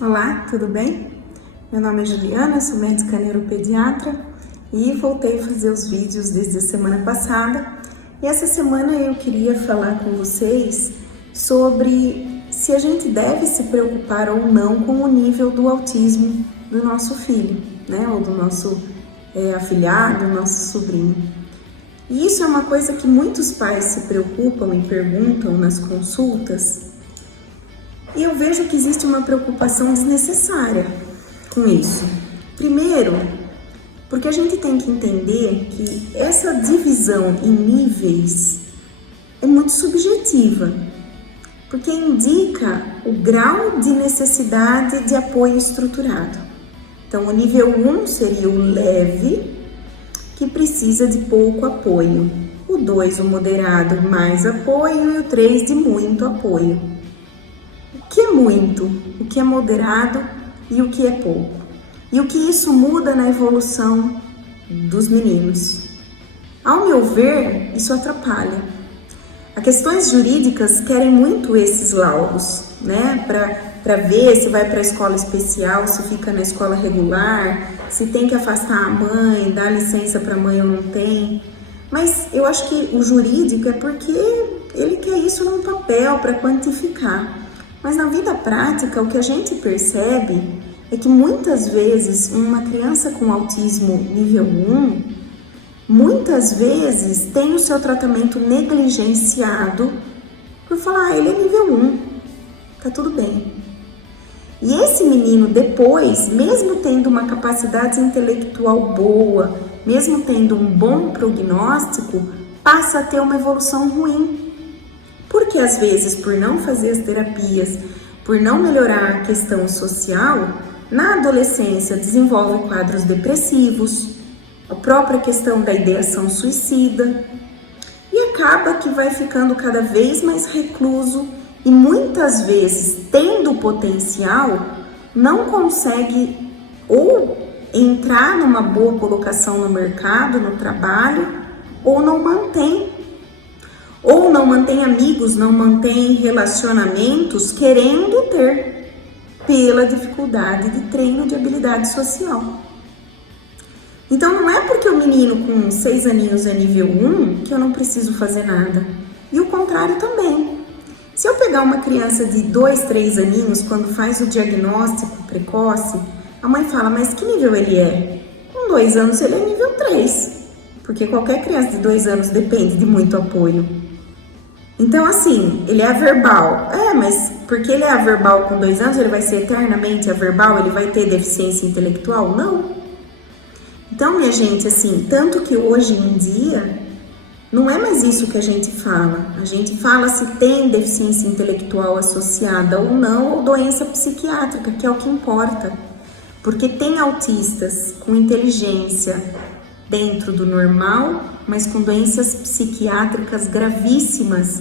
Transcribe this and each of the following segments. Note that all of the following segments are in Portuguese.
Olá, tudo bem? Meu nome é Juliana, sou médica neuropediatra e voltei a fazer os vídeos desde a semana passada. E essa semana eu queria falar com vocês sobre se a gente deve se preocupar ou não com o nível do autismo do nosso filho, né? Ou do nosso afilhado, do nosso sobrinho. E isso é uma coisa que muitos pais se preocupam e perguntam nas consultas. E eu vejo que existe uma preocupação desnecessária com isso. Primeiro, porque a gente tem que entender que essa divisão em níveis é muito subjetiva, porque indica o grau de necessidade de apoio estruturado. Então, o nível 1 seria o leve, que precisa de pouco apoio. O 2, o moderado, mais apoio, e o 3, de muito apoio. O que é muito, o que é moderado e o que é pouco. E o que isso muda na evolução dos meninos. Ao meu ver, isso atrapalha. As questões jurídicas querem muito esses laudos, né? Para ver se vai para a escola especial, se fica na escola regular, se tem que afastar a mãe, dar licença para a mãe ou não tem. Mas eu acho que o jurídico é porque ele quer isso num papel para quantificar. Mas na vida prática, o que a gente percebe é que muitas vezes uma criança com autismo nível 1, muitas vezes tem o seu tratamento negligenciado por falar, ele é nível 1, tá tudo bem. E esse menino depois, mesmo tendo uma capacidade intelectual boa, mesmo tendo um bom prognóstico, passa a ter uma evolução ruim. Porque às vezes, por não fazer as terapias, por não melhorar a questão social, na adolescência desenvolve quadros depressivos, a própria questão da ideação suicida, e acaba que vai ficando cada vez mais recluso e muitas vezes, tendo potencial, não consegue ou entrar numa boa colocação no mercado, no trabalho, ou não mantém amigos, não mantém relacionamentos querendo ter, pela dificuldade de treino de habilidade social. Então não é porque o menino com 6 aninhos é nível 1 que eu não preciso fazer nada. E o contrário também. Se eu pegar uma criança de 2, 3 aninhos, quando faz o diagnóstico precoce, a mãe fala, mas que nível ele é? Com 2 anos ele é nível 3, porque qualquer criança de 2 anos depende de muito apoio. Então, assim, ele é averbal. Mas porque ele é averbal com 2 anos, ele vai ser eternamente averbal? Ele vai ter deficiência intelectual? Não. Então, minha gente, assim, tanto que hoje em dia, não é mais isso que a gente fala. A gente fala se tem deficiência intelectual associada ou não, ou doença psiquiátrica, que é o que importa. Porque tem autistas com inteligência dentro do normal, mas com doenças psiquiátricas gravíssimas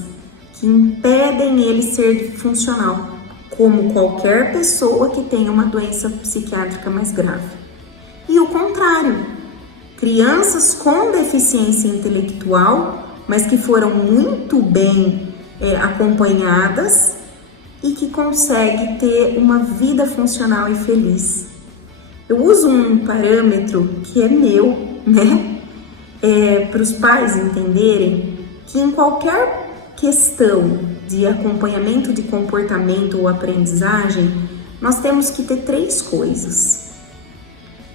que impedem ele ser funcional, como qualquer pessoa que tenha uma doença psiquiátrica mais grave. E o contrário, crianças com deficiência intelectual, mas que foram muito bem acompanhadas e que conseguem ter uma vida funcional e feliz. Eu uso um parâmetro que é meu, né? Para os pais entenderem que em qualquer questão de acompanhamento de comportamento ou aprendizagem, nós temos que ter 3 coisas.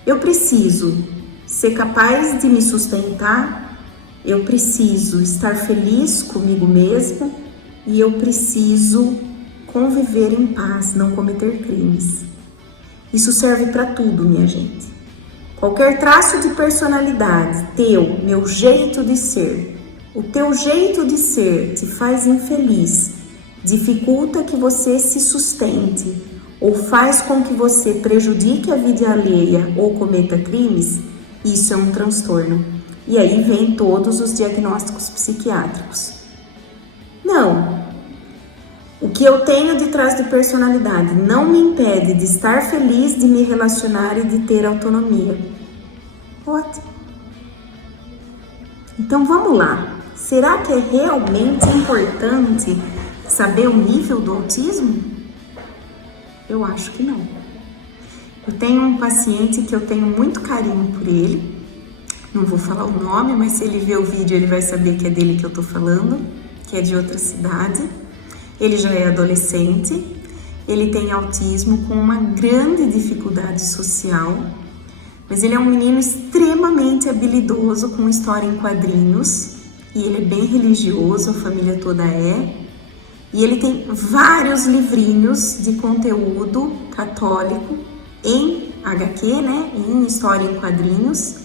Eu preciso ser capaz de me sustentar, eu preciso estar feliz comigo mesmo e eu preciso conviver em paz, não cometer crimes. Isso serve para tudo, minha gente. Qualquer traço de personalidade, teu, meu jeito de ser, o teu jeito de ser te faz infeliz, dificulta que você se sustente ou faz com que você prejudique a vida alheia ou cometa crimes, isso é um transtorno. E aí vem todos os diagnósticos psiquiátricos. Não. O que eu tenho de traço de personalidade não me impede de estar feliz, de me relacionar e de ter autonomia. Ótimo. Então vamos lá. Será que é realmente importante saber o nível do autismo? Eu acho que não. Eu tenho um paciente que eu tenho muito carinho por ele, não vou falar o nome, mas se ele ver o vídeo ele vai saber que é dele que eu tô falando, que é de outra cidade. Ele já é adolescente, ele tem autismo com uma grande dificuldade social, mas ele é um menino extremamente habilidoso com história em quadrinhos, e ele é bem religioso, a família toda é, e ele tem vários livrinhos de conteúdo católico em HQ, né, em história em quadrinhos,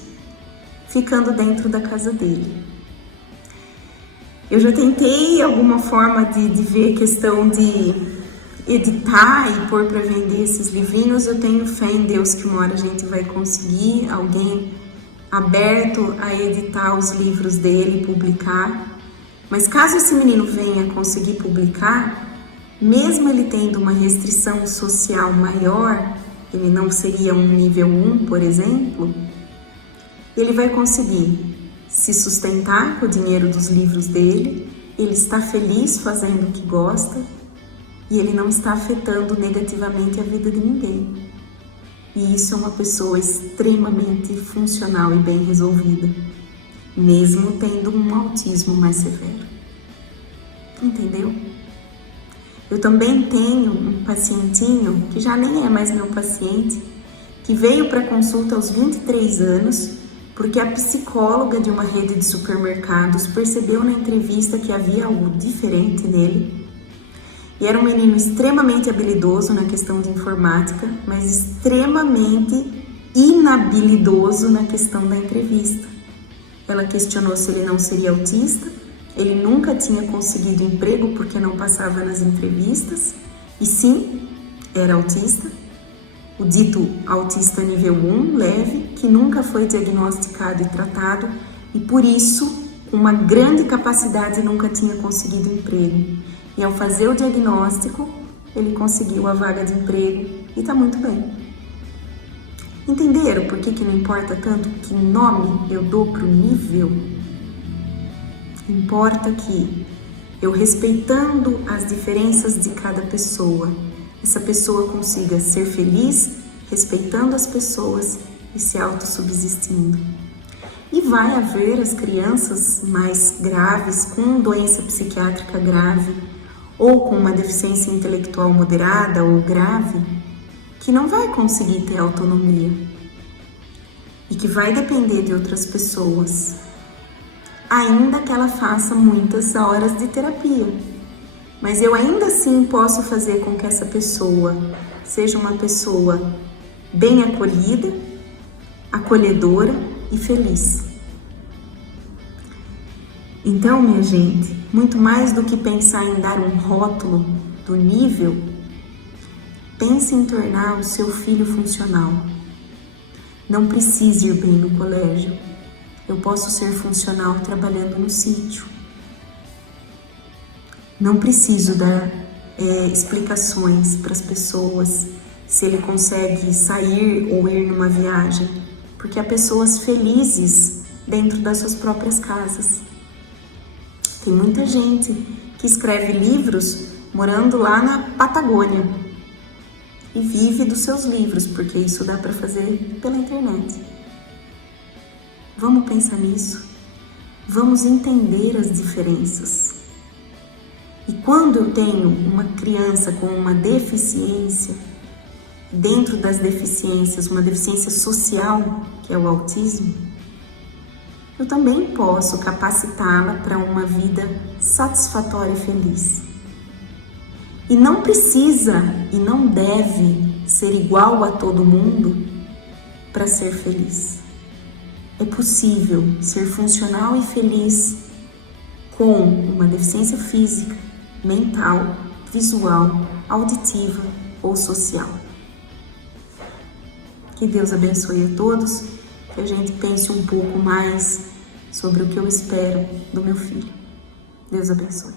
ficando dentro da casa dele. Eu já tentei alguma forma de ver questão de editar e pôr para vender esses livrinhos. Eu tenho fé em Deus que uma hora a gente vai conseguir alguém aberto a editar os livros dele e publicar. Mas caso esse menino venha conseguir publicar, mesmo ele tendo uma restrição social maior, ele não seria um nível 1, por exemplo, ele vai conseguir se sustentar com o dinheiro dos livros dele, ele está feliz fazendo o que gosta e ele não está afetando negativamente a vida de ninguém. E isso é uma pessoa extremamente funcional e bem resolvida, mesmo tendo um autismo mais severo. Entendeu? Eu também tenho um pacientinho, que já nem é mais meu paciente, que veio para consulta aos 23 anos, porque a psicóloga de uma rede de supermercados percebeu na entrevista que havia algo diferente nele. E era um menino extremamente habilidoso na questão de informática, mas extremamente inabilidoso na questão da entrevista. Ela questionou se ele não seria autista. Ele nunca tinha conseguido emprego porque não passava nas entrevistas, e sim, era autista, o dito autista nível 1, leve, que nunca foi diagnosticado e tratado, e por isso, com uma grande capacidade, nunca tinha conseguido emprego. E ao fazer o diagnóstico, ele conseguiu a vaga de emprego e está muito bem. Entenderam por que não importa tanto que nome eu dou para o nível? Importa que eu, respeitando as diferenças de cada pessoa, essa pessoa consiga ser feliz, respeitando as pessoas e se autossubsistindo. E vai haver as crianças mais graves, com doença psiquiátrica grave, ou com uma deficiência intelectual moderada ou grave, que não vai conseguir ter autonomia e que vai depender de outras pessoas, ainda que ela faça muitas horas de terapia. Mas eu ainda assim posso fazer com que essa pessoa seja uma pessoa bem acolhida, acolhedora e feliz. Então, minha gente, muito mais do que pensar em dar um rótulo do nível, pense em tornar o seu filho funcional. Não precise ir bem no colégio. Eu posso ser funcional trabalhando no sítio. Não preciso dar explicações para as pessoas se ele consegue sair ou ir numa viagem, porque há pessoas felizes dentro das suas próprias casas. Tem muita gente que escreve livros morando lá na Patagônia e vive dos seus livros, porque isso dá para fazer pela internet. Vamos pensar nisso, vamos entender as diferenças. E quando eu tenho uma criança com uma deficiência, dentro das deficiências, uma deficiência social, que é o autismo, eu também posso capacitá-la para uma vida satisfatória e feliz. E não precisa e não deve ser igual a todo mundo para ser feliz. É possível ser funcional e feliz com uma deficiência física, mental, visual, auditiva ou social. Que Deus abençoe a todos, que a gente pense um pouco mais sobre o que eu espero do meu filho. Deus abençoe.